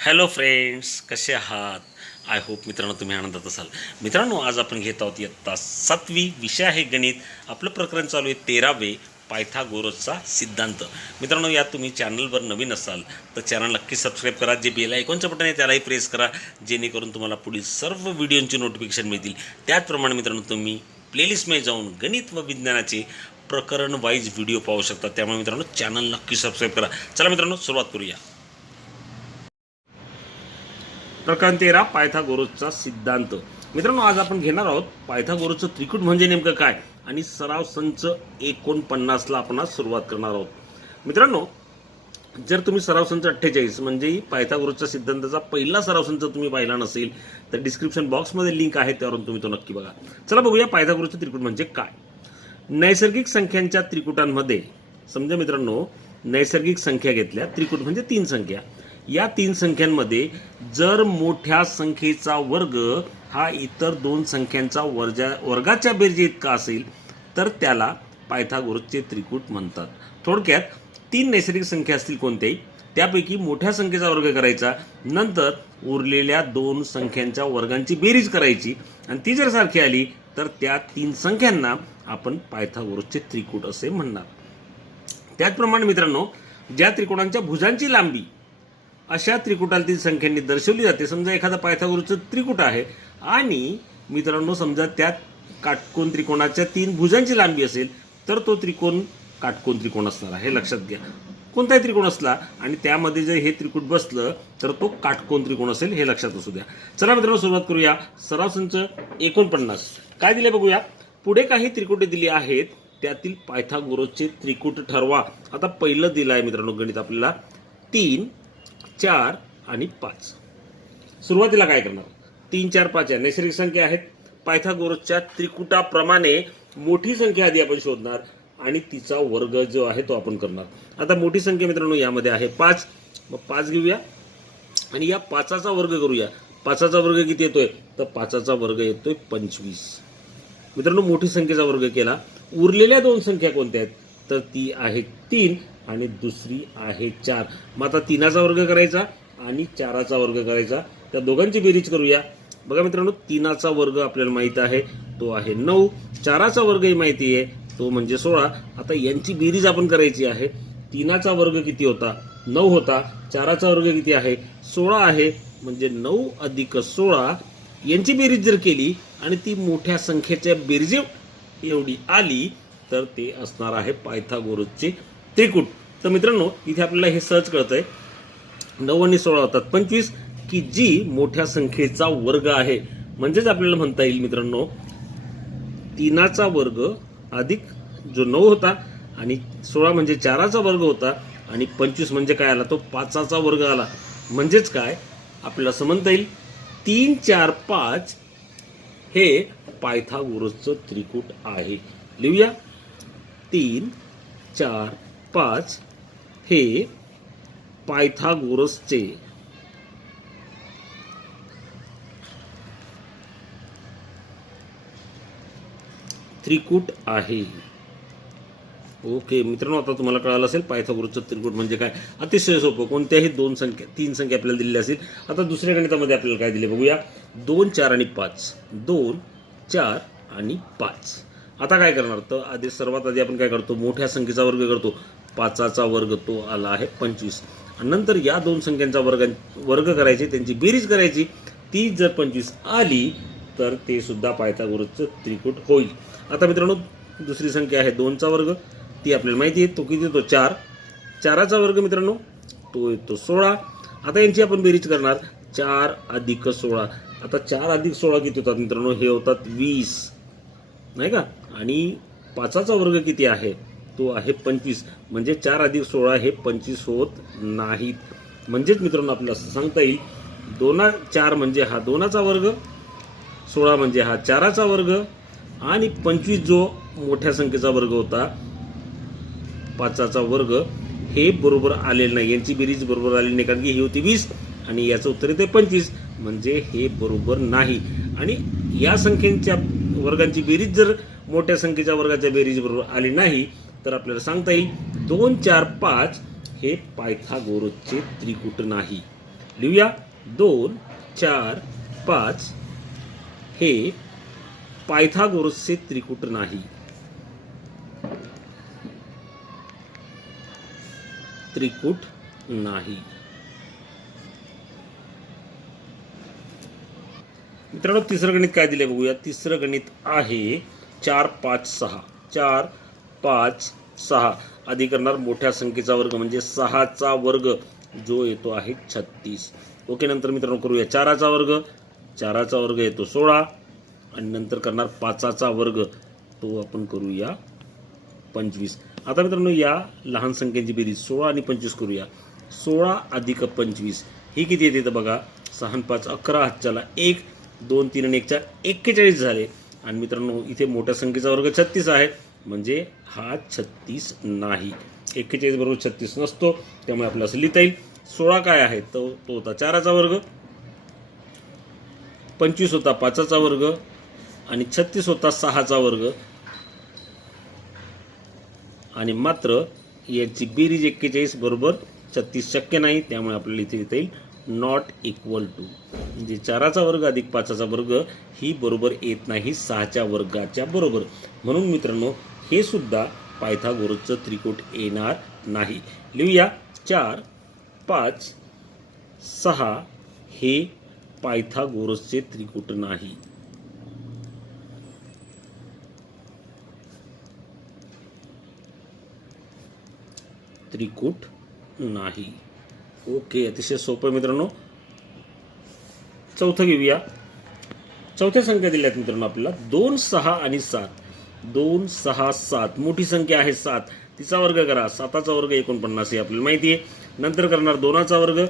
Hello friends, कसे आहात? I hope मित्रांनो तुम्ही आनंदात असाल. मित्रांनो, आज आपण घेत आहोत इयत्ता 7वी, विषय आहे गणित. आपलं प्रकरण चालू आहे 13वे, पायथागोरसचा सिद्धांत. मित्रांनो, यात तुम्ही चॅनलवर नवीन असाल तर चॅनल नक्की सबस्क्राईब करा. जे बेल आयकॉनचं बटन आहे त्यालाही प्रेस करा, जेणेकरून तुम्हाला पुढील सर्व व्हिडिओंची नोटिफिकेशन मिळतील. त्याचप्रमाणे मित्रांनो, तुम्ही प्लेलिस्टमध्ये जाऊन गणित व विज्ञानाचे प्रकरण वाईज व्हिडिओ पाहू शकता. त्यामुळे मित्रांनो, चॅनल नक्की सबस्क्राईब करा. चला मित्रांनो, सुरुवात करूया. प्रकरण 13, पायथागोरसचा सिद्धांत. मित्रांनो, आज आपण घेणार आहोत पायथागोरसचं त्रिकूट म्हणजे नेमकं काय आणि सराव संच 49ला आपण आज सुरुवात करणार आहोत. मित्रांनो, जर तुम्ही सराव संच 48 म्हणजे पायथागोरसच्या सिद्धांताचा पहिला सराव संच तुम्ही पाहिला नसेल तर डिस्क्रिप्शन बॉक्समध्ये लिंक आहे, त्यावरून तुम्ही तो नक्की बघा. चला बघूया पायथागोरसचे त्रिकूट म्हणजे काय. नैसर्गिक संख्यांच्या त्रिकुटांमध्ये, समजा मित्रांनो, नैसर्गिक संख्या घेतल्या, त्रिकूट म्हणजे 3 संख्या. या 3 संख्यांमध्ये जर मोठ्या संख्येचा वर्ग हा इतर 2 संख्यांचा वर्गाच्या बेरजे इतका असेल तर त्याला पायथागोरसचे त्रिकूट म्हणतात. थोडक्यात 3 नैसर्गिक संख्या असतील कोणत्याही, त्यापैकी मोठ्या संख्येचा वर्ग करायचा, नंतर उरलेल्या 2 संख्यांच्या वर्गांची बेरीज करायची, आणि ती जर सारखी आली तर त्या 3 संख्यांना आपण पायथागोरसचे त्रिकूट असे म्हणणार. त्याचप्रमाणे मित्रांनो, ज्या त्रिकोणांच्या भुजांची लांबी अशा त्रिकुटातील संख्यांनी दर्शवली जाते. समजा एखादा पायथागोरसचं त्रिकूट आहे आणि मित्रांनो, समजा त्यात काटकोन त्रिकोणाच्या 3 भुजांची लांबी असेल तर तो त्रिकोण काटकोन त्रिकोण असणार आहे. लक्षात घ्या, कोणताही त्रिकोण असला आणि त्यामध्ये जर हे त्रिकूट बसलं तर तो काटकोन त्रिकोण असेल, हे लक्षात असू द्या. चला मित्रांनो, सुरुवात करूया. सराव संच 49 काय दिले बघूया. पुढे काही त्रिकुटे दिली आहेत, त्यातील पायथागोरसचे त्रिकूट ठरवा. आता पहिलं दिलं आहे मित्रांनो गणित आपल्याला 3, 4 आणि 5. सुरुवातीला काय करणार, 3, 4, 5 या नैसर्गिक संख्या आहेत. पायथागोरसच्या त्रिकुटाप्रमाणे मोठी संख्या आधी आपण शोधणार आणि तिचा वर्ग जो आहे तो आपण करणार. आता मोठी संख्या मित्रांनो यामध्ये आहे 5. मग 5 घेऊया आणि या 5चा वर्ग करूया. 5चा वर्ग किती येतोय तर 5चा वर्ग येतोय 25. मित्रांनो, मोठी संख्येचा वर्ग केला. उरलेल्या 2 संख्या कोणत्या आहेत तर ती आहे 3 आणि दुसरी आहे 4. मग आता 3चा वर्ग करायचा आणि 4चा वर्ग करायचा, त्या दोघांची बेरीज करूया. बघा मित्रांनो, 3चा वर्ग आपल्याला माहित आहे तो आहे 9, 4चा वर्गही माहिती आहे तो म्हणजे 16. आता यांची बेरीज आपण करायची आहे. 3चा वर्ग किती होता 9 होता, 4चा वर्ग किती आहे 16 आहे, म्हणजे 9 अधिक 16 यांची बेरीज जर केली आणि ती मोठ्या संख्येच्या बेरीज एवढी आली तर ते असणार आहे पायथागोरसचे त्रिकूट. तर मित्रांनो, इथे आपल्याला हे सहज कळतंय, 9 आणि 16 होतात 25, की जी मोठ्या संख्येचा वर्ग आहे. म्हणजेच आपल्याला म्हणता येईल मित्रांनो, 3चा वर्ग अधिक जो 9 होता आणि 16 म्हणजे 4चा वर्ग होता आणि 25 म्हणजे काय आला तो 5चा वर्ग आला. म्हणजेच काय आपल्याला असं म्हणता येईल 3, 4, 5 हे पायथागोरसचं त्रिकूट आहे. लिहूया, 3, 4, 5 हे पायथागोरसचे त्रिकूट आहे. ओके मित्रांनो, आता तुम्हाला कळालं असेल पायथागोरसचं त्रिकूट म्हणजे काय. अतिशय सोपं, कोणत्याही 3 संख्या आपल्याला दिलेल्या असतील. आता दुसऱ्या गणितामध्ये आपल्याला काय दिले बघूया. 2, 4 आणि 5. 2, 4 आणि 5. आता काय करणार तर सर्वात आधी आपण काय करतो, मोठ्या संख्येचा वर्ग करतो. 5चा वर्ग तो आला आहे 25, आणि नंतर या 2 संख्यांचा वर्ग करायचे, त्यांची बेरीज करायची. ती जर 25 आली तर ते सुद्धा पायथागोरसचं त्रिकूट होईल. आता मित्रांनो, दुसरी संख्या आहे 2चा वर्ग, ती आपल्याला माहिती आहे तो किती येतो 4. 4चा वर्ग मित्रांनो तो येतो 16. आता यांची आपण बेरीज करणार, 4 अधिक 16. आता 4 अधिक 16 किती होतात मित्रांनो, हे होतात 20 नाही का. आणि 5चा वर्ग किती आहे तो आहे 25, म्हणजे 4 अधिक 16 हे 25 होत नाहीत. म्हणजेच मित्रांनो आपल्याला असं सांगता येईल 2, 4 म्हणजे हा 2चा वर्ग, 16 म्हणजे हा 4चा वर्ग, आणि 25 जो मोठ्या संख्येचा वर्ग होता 5चा वर्ग, हे बरोबर आलेलं नाही. यांची बेरीज बरोबर आलेली नाही, कारण की ही होती 20 आणि याचं उत्तर येते 25, म्हणजे हे बरोबर नाही. आणि या संख्येच्या वर्गांची बेरीज जर मोठ्या संख्येच्या वर्गाच्या बेरीज बरोबर आली नाही तर आपल्याला सांगता येईल 2, 4, 5 हे पायथागोरसचे त्रिकूट नाही. लिहूया 2, 4, 5 हे पायथागोरसचे त्रिकूट नाही. त्रिकूट नाही. मित्रांनो तिसरं गणित काय दिले बघूया. तिसरं गणित आहे 4, 5, 6. 4, 5, 6 अधिक करणार मोठ्या संख्येचा वर्ग म्हणजे 6चा वर्ग जो येतो आहे 36. ओके, नंतर मित्रांनो करूया 4चा वर्ग. 4चा वर्ग येतो 16 आणि नंतर करणार 5चा वर्ग तो आपण करूया 25. आता मित्रांनो या लहान संख्यांची बेरीज 16 आणि 25 करूया. 16 अधिक 25 ही किती येते तर बघा 6 आणि 5 11 हातच्याला 1 2 3 आणि 1 4 41 झाले. आणि मित्रांनो इथे मोठ्या संख्येचा वर्ग 36 आहे म्हणजे हा 36 नाही. 41 बरोबर 36 नसतो, त्यामुळे आपल्याला असं लिहिता येईल. 16 काय आहे तो होता 4चा वर्ग, 25 होता 5चा वर्ग आणि 36 होता 6चा वर्ग. आणि मात्र याची बेरीज 41 बरोबर 36 शक्य नाही, त्यामुळे आपल्याला इथे लिहिता येईल नॉट इक्वल टू. म्हणजे 4चा वर्ग अधिक 5चा वर्ग ही बरोबर येत नाही 6च्या वर्गाच्या बरोबर. म्हणून मित्रांनो हे सुद्धा पायथागोरसचं त्रिकूट येणार नाही. लिहूया 4, 5, 6 हे पायथागोरसचे त्रिकूट नाही. त्रिकूट नाही. ओके, अतिशय सोपं मित्रांनो. चौथं घेऊया. चौथ्या संख्या दिल्यात मित्रांनो आपल्याला 2, 6 आणि 7. 2, 6, 7 मोठी संख्या आहे 7, तिचा वर्ग करा. 7चा वर्ग 49 हे आपल्याला माहिती आहे. नंतर करणार 2चा वर्ग.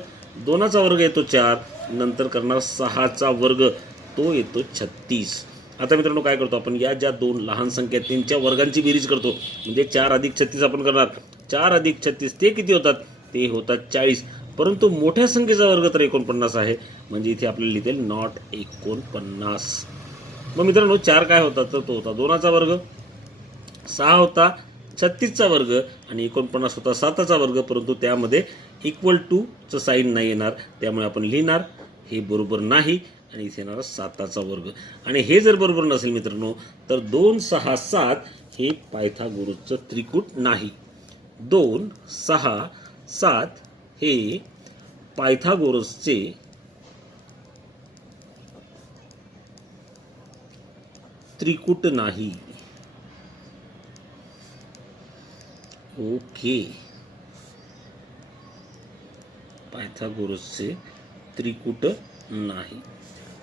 2चा वर्ग येतो 4. नंतर करणार 6चा वर्ग तो येतो 36. आता मित्रांनो काय करतो आपण या ज्या दोन लहान संख्या आहेत त्यांच्या वर्गांची बेरीज करतो. म्हणजे 4 अधिक 36 आपण करणार. 4 अधिक 36 ते किती होतात ते होतात 40. परंतु मोठ्या संख्येचा वर्ग तर 49 आहे म्हणजे इथे आपल्याला लिहिता येईल नॉट 49. मग मित्रांनो 4 काय होता तर तो होता 2चा वर्ग, 6 होता 36चा वर्ग आणि 49 होता 7चा वर्ग. परंतु त्यामध्ये इक्वल टू चं साईन नाही येणार, त्यामुळे आपण लिहिणार हे बरोबर नाही आणि इथे येणार 7चा वर्ग. आणि हे जर बरोबर नसेल मित्रांनो तर 2, 6, 7 हे पायथागोरसचं त्रिकूट नाही. 2, 6, 7 हे पायथागोरसचे त्रिकूट नाही. ओके, पायथागोरसचे त्रिकूट नाही.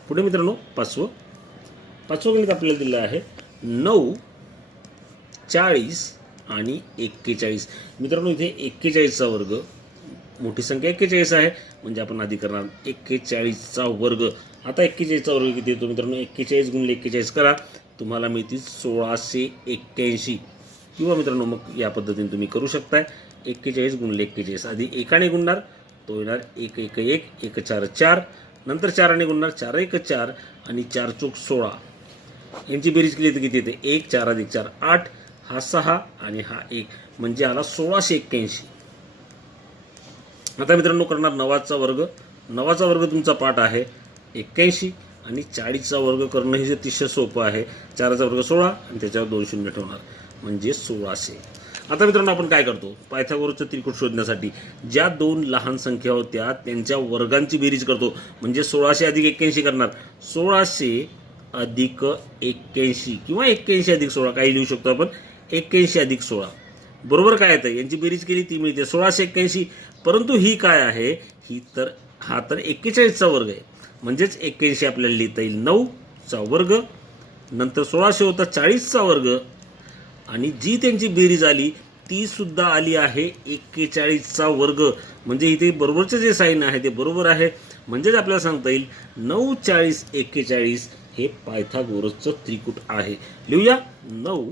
पुढे मित्रांनो पाचवं गणित आपल्याला दिलं आहे 9, 40 आणि 41. मित्रांनो इथे 41चा वर्ग मोठी संख्या 41 आहे म्हणजे आपण आधी करणार 41चा वर्ग. आता 41चा वर्ग किती येतो मित्रांनो 41 गुणिले 41 करा, तुम्हाला मिळतील 1681. किंवा मित्रांनो मग या पद्धतीने तुम्ही करू शकताय. 41 गुणिले 41 आधी एकाने गुणणार तो येणार 1 1 1 1 4 4. नंतर 4ने गुणणार 4 1 4 आणि 4 चौक 16. यांची बेरीज केली तर किती येते 1 4 अधिक 4 8. हा 6 आणि हा 1 म्हणजे आला 1681. आता मित्रांनो करणार 9चा वर्ग. 9चा वर्ग तुमचा पाठ आहे 81 आणि 40चा वर्ग करणं हे अतिशय सोपं आहे. 4चा वर्ग 16 आणि त्याच्यावर 2 शून्य ठेवणार म्हणजे 1600. आता मित्रांनो आपण काय करतो पायथागोरसचं त्रिकूट शोधण्यासाठी ज्या दोन लहान संख्या होत्या त्यांच्या वर्गांची बेरीज करतो. म्हणजे 1600 अधिक 81 करणार. 1600 अधिक 81 किंवा 81 अधिक 16 काही लिहू शकतो आपण. 81 अधिक 16 बरोबर काय येतं यांची बेरीज केली ती मिळते 1681. परंतु ही काय आहे ही तर हा तर 41चा वर्ग आहे म्हणजेच 81 आपल्याला लिहिता येईल 9चा वर्ग. नंतर 1600 होता 40चा वर्ग आणि जी त्यांची बेरीज आली ती सुद्धा आली आहे 41चा वर्ग. म्हणजे इथे बरोबरचे जे साईन आहे ते बरोबर आहे. म्हणजेच आपल्याला सांगता येईल 9, 40, 41 हे पायथागोरसचं त्रिकूट आहे. लिहूया 9,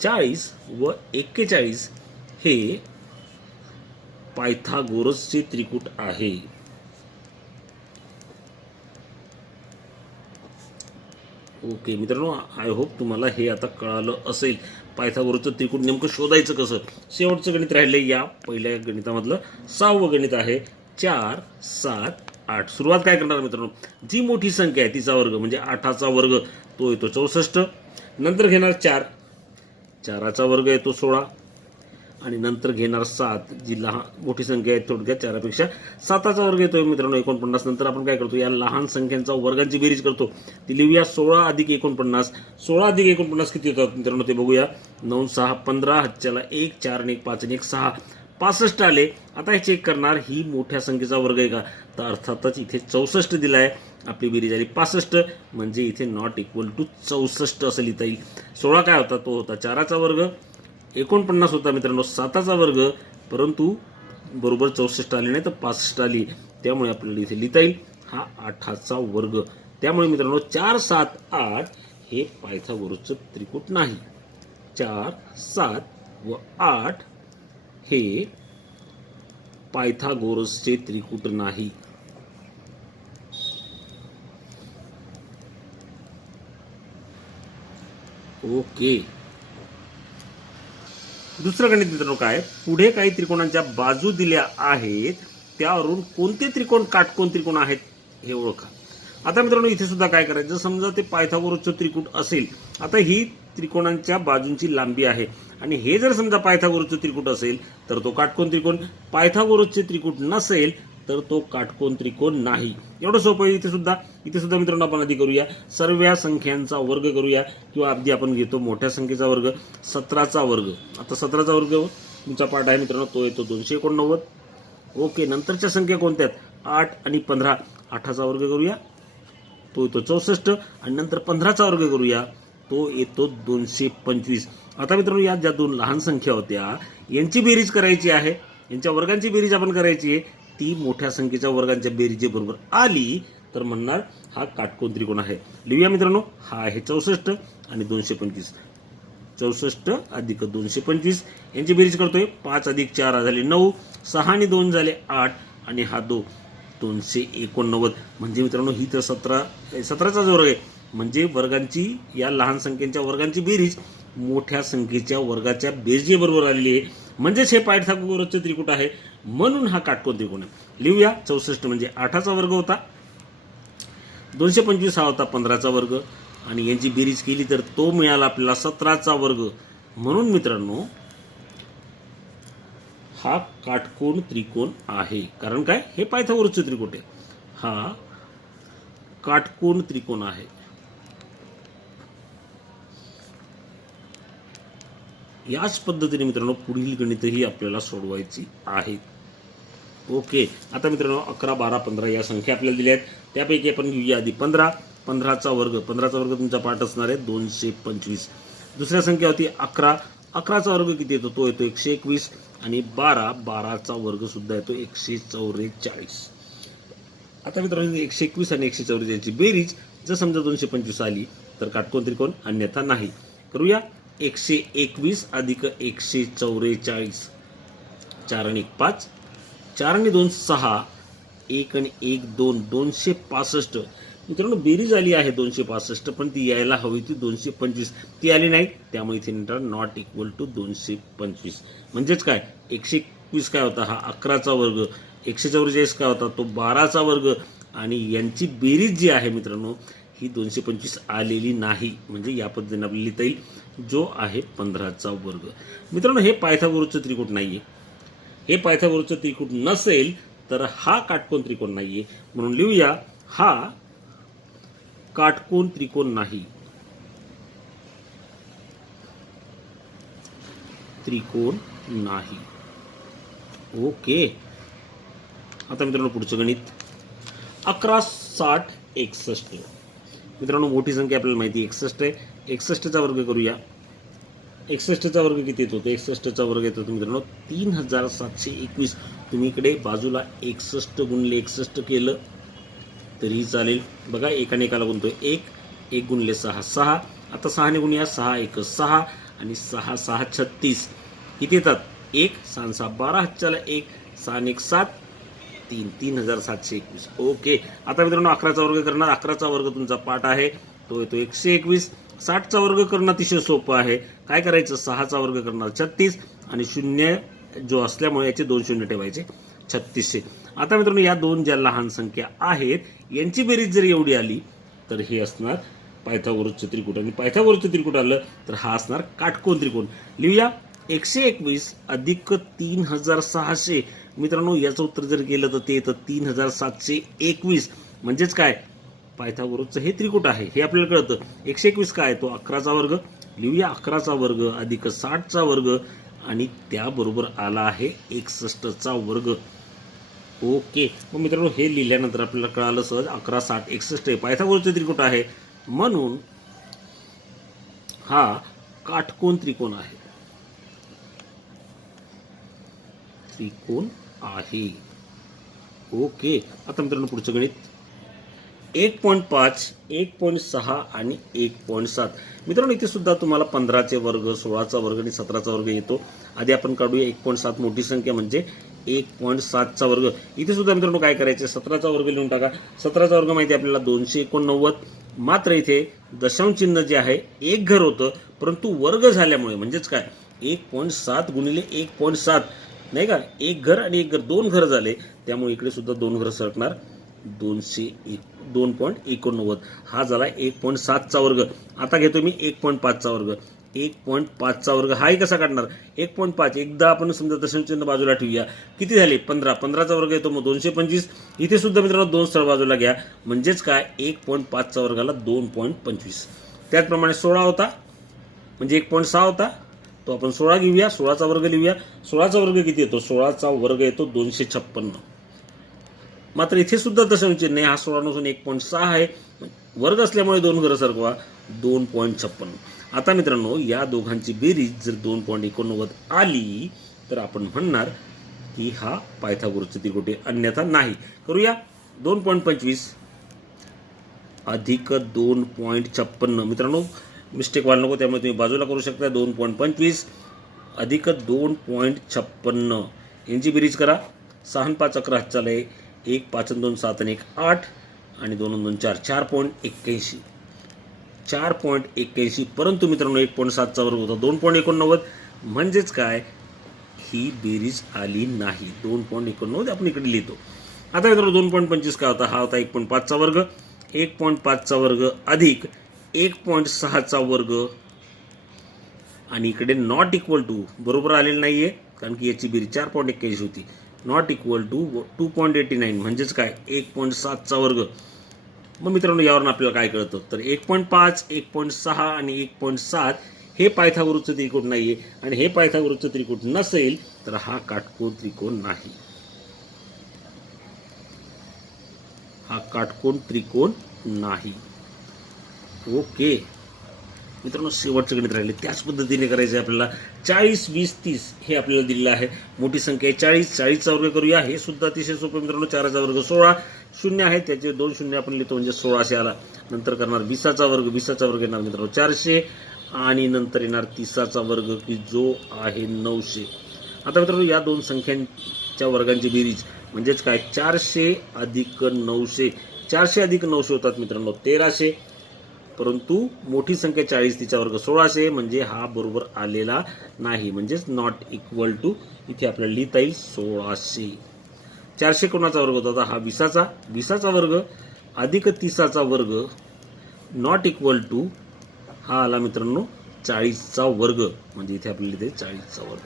40 व 41 हे पायथागोरसचे त्रिकूट आहे. ओके मित्रांनो, आय होप तुम्हाला हे आता कळालं असेल पायथागोरसचं त्रिकूट नेमकं शोधायचं कसं. शेवटचं गणित राहिलं या पहिल्या गणितामधलं 6वं गणित आहे 4, 7, 8. सुरुवात काय करणार मित्रांनो, जी मोठी संख्या आहे तिचा वर्ग म्हणजे 8चा वर्ग तो येतो 64. नंतर घेणार 4, 4चा वर्ग येतो 16 आणि नंतर घेणार 7, जी लहान मोठी संख्या आहे थोडक्यात 4पेक्षा 7चा वर्ग येतोय मित्रांनो 49. नंतर आपण काय करतो, या लहान संख्यांचा वर्गांची बेरीज करतो. ती लिहूया 16 अधिक 49. 16 अधिक 49 किती होतात मित्रांनो ते बघूया. 9 6 15, हातच्याला 1, 4 आणि 1 5 आणि 1 6, 65 आले. आता हे चेक करणार ही मोठ्या संख्येचा वर्ग आहे का, तर अर्थातच इथे 64 दिलाय. आपली बेरीज आली 65, म्हणजे इथे नॉट इक्वल टू 64 असं लिहिता येईल. 16 काय होता, तो होता 4चा वर्ग. 49 होता मित्रांनो 7चा वर्ग, परंतु बरोबर 64 आली नाही तर 65 आली. त्यामुळे आपल्याला इथे लिहिता येईल हा 8चा वर्ग. त्यामुळे मित्रांनो 4 7 8 हे पायथागोरसचं त्रिकूट नाही. 4 7 व 8 हे पायथागोरसचे त्रिकूट नाही. ओके. दुसरं गणित मित्रांनो काय, पुढे काही त्रिकोणांच्या बाजू दिल्या आहेत, त्यावरून कोणते त्रिकोण काटकोन त्रिकोण आहेत हे ओळखा. आता मित्रांनो इथे सुद्धा काय करायचं, समजा ते पायथागोरसचं त्रिकूट असेल. आता ही त्रिकोणांच्या बाजूंची लांबी आहे आणि हे जर समजा पायथागोरसचं त्रिकूट असेल तर तो काटकोन त्रिकोण, पायथागोरसचे त्रिकूट नसेल तर तो काटकोन त्रिकोण नाही. एवढं सोपं आहे. इथे सुद्धा मित्रांनो आपण आधी करूया, सर्व संख्यांचा वर्ग करूया, किंवा अगदी आपण घेतो मोठ्या संख्येचा वर्ग 17चा वर्ग. आता 17चा वर्ग तुमचा पाठ आहे मित्रांनो, तो येतो 289. ओके. नंतरच्या संख्या कोणत्या आहेत, 8 आणि 15. 8चा वर्ग करूया, तो येतो 64 आणि नंतर 15चा वर्ग करूया, तो येतो 225. आता मित्रांनो या ज्या दोन लहान संख्या होत्या यांची बेरीज करायची आहे, यांच्या वर्गांची बेरीज आपण करायची आहे. ती मोठ्या संख्येच्या वर्गांच्या बेरीजे बरोबर आली तर म्हणणार हा काटकोन त्रिकोण आहे. लिहूया मित्रांनो, हा आहे 64 आणि 225. 64 अधिक 225 यांची बेरीज करतोय. 5 अधिक 4 झाले 9, 6 आणि 2 झाले 8 आणि हा 289. म्हणजे मित्रांनो ही तर 17चा वर्ग आहे. म्हणजे वर्गांची, या लहान संख्येच्या वर्गांची बेरीज मोठ्या संख्येच्या वर्गाच्या बेरजे बरोबर आलेली आहे. म्हणजेच हे पायथागोरसचे त्रिकूट आहे, म्हणून हा काटकोन त्रिकोण आहे. लिहूया, 64 म्हणजे 8चा वर्ग होता, 225 हा होता 15चा वर्ग आणि यांची बेरीज केली तर तो मिळाला आपल्याला 17चा वर्ग. म्हणून मित्रांनो हा काटकोन त्रिकोण आहे. कारण काय, हे पायथागोरसचे त्रिकूट आहे, हा काटकोन त्रिकोण आहे. याच पद्धतीने मित्रांनो पुढील गणितही आपल्याला सोडवायची आहेत. ओके. आता मित्रांनो 11 12 15 या संख्या आपल्याला दिल्या आहेत. त्यापैकी आपण घेऊया आधी 15. 15चा वर्ग तुमचा पाठ असणार आहे 225. दुसऱ्या संख्या होती 11. 11चा वर्ग किती येतो, तो येतो 121 आणि 12चा वर्ग सुद्धा येतो 144. आता मित्रांनो 121 आणि 144 यांची बेरीज जर समजा 225 आली तर काटकोन त्रिकोण, अन्यथा नाही. करूया. 121 अधिक 144, 4 आणि 1 5, 4 आणि 2 6, 1 आणि 1 2, 265. मित्रांनो बेरीज आली आहे 265, पण ती यायला हवी ती 225, ती आली नाही. त्यामुळे इथे नॉट इक्वल टू 225. म्हणजेच काय, 121 काय होता, हा 11चा वर्ग. 144 काय होता, तो 12चा वर्ग. आणि यांची बेरीज जी आहे मित्रांनो ही 225 आलेली नाही. म्हणजे या पद्धतीने आपल्याला लिहिता येईल, जो आहे 15चा वर्ग. मित्रांनो हे पायथागोरसचं त्रिकूट नाहीये. हे पायथागोरसचं त्रिकूट नसेल तर हा काटकोन त्रिकोण नाहीये. म्हणून लिहूया, हा काटकोन त्रिकोण नाही. त्रिकोण नाही. ओके. आता मित्रांनो पुढचं गणित 11 60 61. मित्रांनो मोठी संख्या आपल्याला माहिती 61 आहे. 61चा वर्ग करूया. 61चा वर्ग किती येतो, 61चा वर्ग येतो मित्रांनो 3721. तुम्ही इकडे बाजूला 61 गुणिले 61 केलं तरीही चालेल. बघा एकाने एकाला गुणतोय 1 गुणिले 6 6. आता 6 ने गुणूया, 6 1 6 आणि 6 6 36. किती येतात, 1 6 6 12, हातच्याला 1 6 1 7 3 3721. ओके. आता मित्रांनो 11चा वर्ग करणार. 11चा वर्ग तुमचा पाठ आहे, तो येतो 121. 60चा वर्ग करणं अतिशय सोपं आहे. काय करायचं, 6चा वर्ग करणार 36 आणि शून्य जो असल्यामुळे याचे 2 शून्य ठेवायचे 3600. आता मित्रांनो या दोन ज्या लहान संख्या आहेत यांची बेरीज जर एवढी आली तर हे असणार पायथागोरसचे त्रिकूट, आणि पायथागोरसचे त्रिकूट आलं तर हा असणार काटकोन त्रिकोण. लिहूया 121 अधिक 3600. मित्रांनो याचं उत्तर जर गेलं तर ते येतं 3721. म्हणजेच काय, पायथागोरसचं हे त्रिकूट आहे हे आपल्याला कळतं. 121 काय, तो 11चा वर्ग. लिहूया 11चा वर्ग अधिक 60चा वर्ग आणि त्याबरोबर आला आहे 61चा वर्ग. ओके, मग मित्रांनो हे लिहिल्यानंतर आपल्याला कळालं सहज 11, 60, 61 हे पायथागोरसचे त्रिकूट आहे, म्हणून हा काटकोन त्रिकोण आहे. त्रिकोण आहे. ओके, आता मित्रांनो पुढचं गणित 1.5, 1.6 आणि 1.7. मित्रांनो इथे सुद्धा तुम्हाला 15चे वर्ग, 16चा वर्ग आणि 17चा वर्ग येतो. आधी आपण काढूया 1.7 मोठी संख्या म्हणजे 1.7चा वर्ग. इथे सुद्धा मित्रांनो काय करायचे, 17चा वर्ग लिहून टाका. 17चा वर्ग माहिती आपल्याला 289. मात्र इथे दशांश चिन्ह जे आहे एक घर होतं, परंतु वर्ग झाल्यामुळे म्हणजेच काय 1.7 गुणिले 1.7 नाही का, एक घर आणि एक घर, दोन घर झाले, त्यामुळे इकडे सुद्धा दोन घर सरकणार. 2.89 हा झाला 1.7चा वर्ग. आता घेतो मी 1.5चा वर्ग. 1.5चा वर्ग हाही कसा काढणार, 1.5 एकदा आपण समजा दशांश चिन्ह बाजूला ठेवूया, किती झाले 15. 15चा वर्ग येतो मग 225. इथे सुद्धा मित्रांनो दोन स्थळ बाजूला घ्या, म्हणजेच काय 1.5चा वर्गाला 2.25. त्याचप्रमाणे 16 होता म्हणजे 1.6 होता, तो आपण 16 घेऊया. 16चा वर्ग लिहूया. 16चा वर्ग किती येतो, 16चा वर्ग येतो 256. मात्र इथे सुद्धा दशांश चिन्ह हा 16 नसून 1.6 आहे, वर्ग असल्यामुळे दोन घरं सरकवा, 2.56. आता मित्रांनो या दोघांची बेरीज जर 2.89 आली तर आपण म्हणणार की हा पायथागोरसचे त्रिकोट आहे, अन्यथा नाही. करूया 2.25 अधिक 2.56. मित्रांनो मिस्टेक व्हायला नको, त्यामुळे तुम्ही बाजूला करू शकता. 2.25 अधिक 2.56 यांची बेरीज करा. 6 5 11 चालय, 1 5 2 7 1 8 आणि 2 2 4 4.81. 4.81. परंतु मित्रांनो 1.7चा वर्ग होता 2.89, म्हणजेच काय ही बेरीज आली नाही. 2.89 आपण इकडे लिहितो. आता मित्रांनो 2.25 काय होता, हा होता 1.5चा वर्ग. 1.5चा वर्ग अधिक 1.6चा वर्ग आणि इकडे नॉट इक्वल टू बरोबर आलेलं नाहीये, कारण की याची बेरीज 4.81 होती. नॉट इक्वल टू 2.89 म्हणजेच काय 1.7चा वर्ग. मग मित्रांनो यावरून आपल्याला काय कळतं, तर 1.5, 1.6 आणि 1.7 हे पायथागोरसचे त्रिकोण नाहीये, आणि हे पायथागोरसचे त्रिकोण नसेल तर हा काटकोन त्रिकोण नाही. हा काटकोन त्रिकोण नाही. ओके मित्रांनो शेवटचं गणित राहिले त्याच पद्धतीने करायचे आपल्याला. 40, 20, 30 हे आपल्याला दिलेलं आहे. मोठी संख्या आहे 40. 40चा वर्ग करूया. हे सुद्धा अतिशय सोपं मित्रांनो. 4चा वर्ग 16. शून्य आहे त्याचे 2 शून्य आपण लिहितो म्हणजे 1600 आला. नंतर करणार 20चा वर्ग. 20चा वर्ग येणार मित्रांनो 400 आणि नंतर येणार 30चा वर्ग की जो आहे 900. आता मित्रांनो या दोन संख्यांच्या वर्गांची बेरीज म्हणजेच काय 400 अधिक 900. 400 अधिक 900 होतात मित्रांनो 1300. परंतु मोठी संख्या 40 तिचा वर्ग 1600 म्हणजे हा बरोबर आलेला नाही, म्हणजेच नॉट इक्वल टू. इथे आपल्याला लिहिता येईल 1600. 400 कोणाचा वर्ग होता, हा 20चा. 20चा वर्ग अधिक 30चा वर्ग नॉट इक्वल टू हा आला मित्रांनो 40चा वर्ग, म्हणजे इथे आपल्याला लिहिते 40चा वर्ग.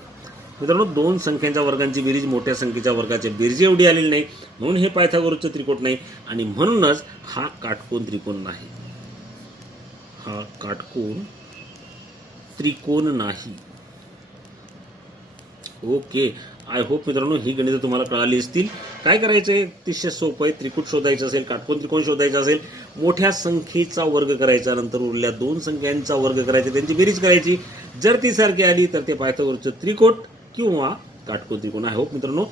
मित्रांनो दोन संख्यांच्या वर्गांची बेरीज मोठ्या संख्येच्या वर्गाच्या बेरीज एवढी आलेली नाही, म्हणून हे पायथागोरसचे त्रिकोण नाही आणि म्हणूनच हा काटकोन त्रिकोण नाही. हा काटकोन त्रिकोण नाही. ओके, आय होप मित्रांनो ही गणितं तुम्हाला कळाली असतील. काय करायचं आहे, अतिशय सोपं आहे. त्रिकूट शोधायचं असेल, काटकोन त्रिकोण शोधायचा असेल, मोठ्या संख्येचा वर्ग करायचा, नंतर उरलेल्या दोन संख्यांचा वर्ग करायचा, त्यांची बेरीज करायची. जर ती सारखी आली तर ते पायथागोरसचे त्रिकोट किंवा काटकोन त्रिकोण. आय होप मित्रांनो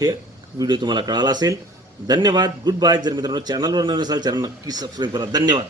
हे व्हिडिओ तुम्हाला कळाला असेल. धन्यवाद, गुड बाय. जर मित्रांनो चॅनलवर नवीन असाल चॅनल नक्की सबस्क्राईब करा. धन्यवाद.